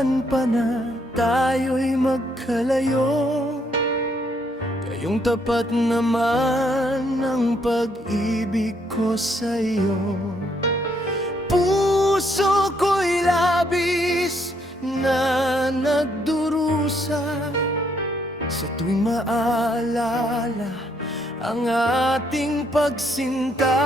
kailan pa na tayo'y magkalayo, gayong tapat naman ang pag-ibig ko sa'yo. Puso ko'y labis na nagdurusa sa tuwing maalala ang ating pagsinta.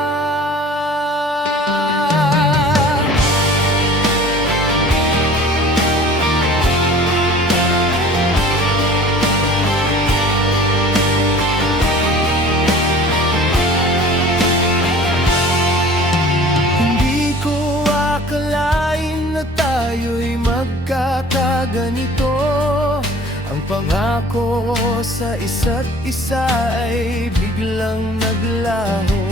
Hindi ko akalain na tayo'y magkakaganito. Ang pangako sa isa't isa ay biglang naglaho.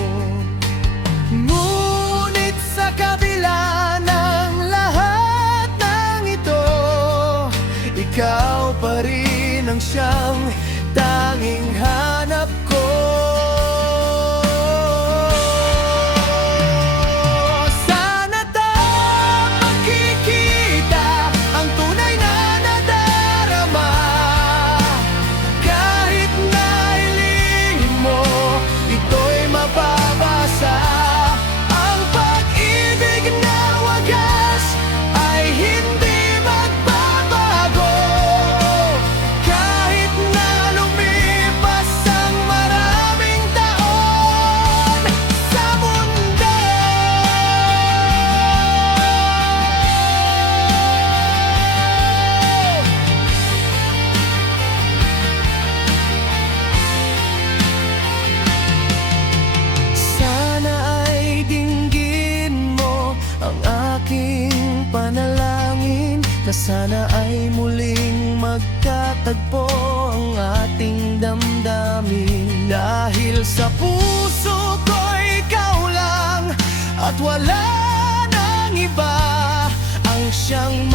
Ngunit sa kabila ng lahat ng ito, ikaw pa rin ang siyang tanging hanap ko. Sana ay muling magkatagpo ang ating damdamin. Dahil sa puso ko ikaw lang at wala nang iba ang siyang